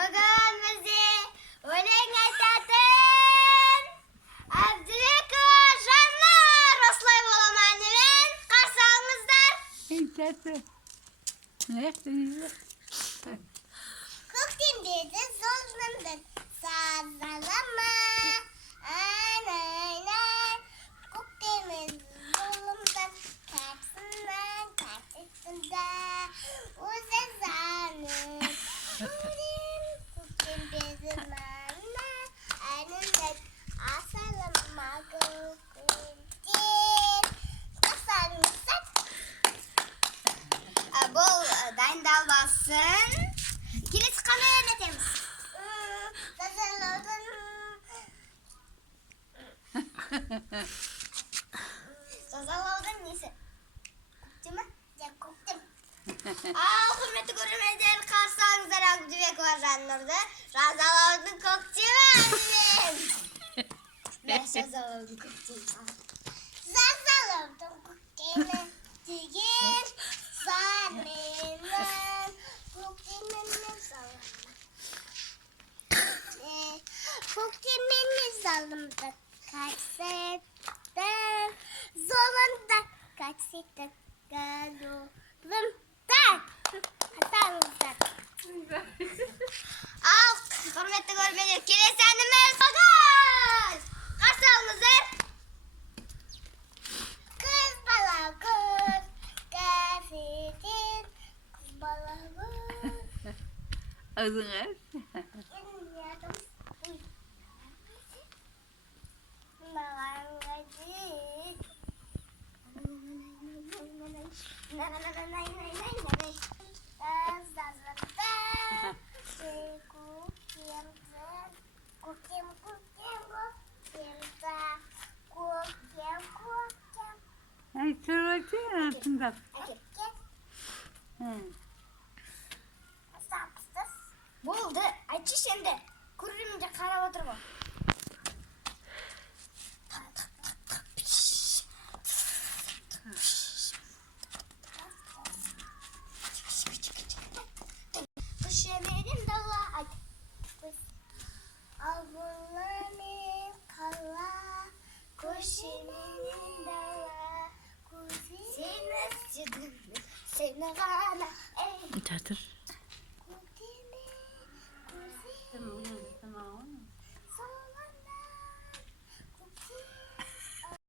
Bugün bizi ölen aytатын Abdülekir Жаннар осылай боламанымен қарсы алыңыздар. Көктемдегі золымдың сазалама. Анайнай, көктеміз золымдан кәпсінен кәпсінда өзі занып. Көктемдегі маңна әнінден асалама көктемден. Қасаңыздар. Бұл дайындалбасын. Келесі қандай ән етеміз? Тазалаудың несі? Көктем ме? Көктем. Ал, құрметті көрермендер, қарсы алыңыздар Абдыбекова Жаннұрды. Тазалаудың көктемі әнімен. Мен тазалаудың көктемі. Тазалаудың көктемі деген санымен көктеміне салымды. Көктеміне салымды кәсеттің золында кәсеттің гадуымда қатаңыздар. Ал, құрметті көрермендер, келесі әніміз қағаз! Қарсы алыңыздар. Қыз бала көз кәсеттен қыз бала көз. Ağzını Ay, söyle tındak. Болды, айтшы енді. Көрерменде қарап отыр ғой. Көшеменен дала айт. Албұлымен қала, көшеменен дала, сені іздедім, сені ғана. Жатыр.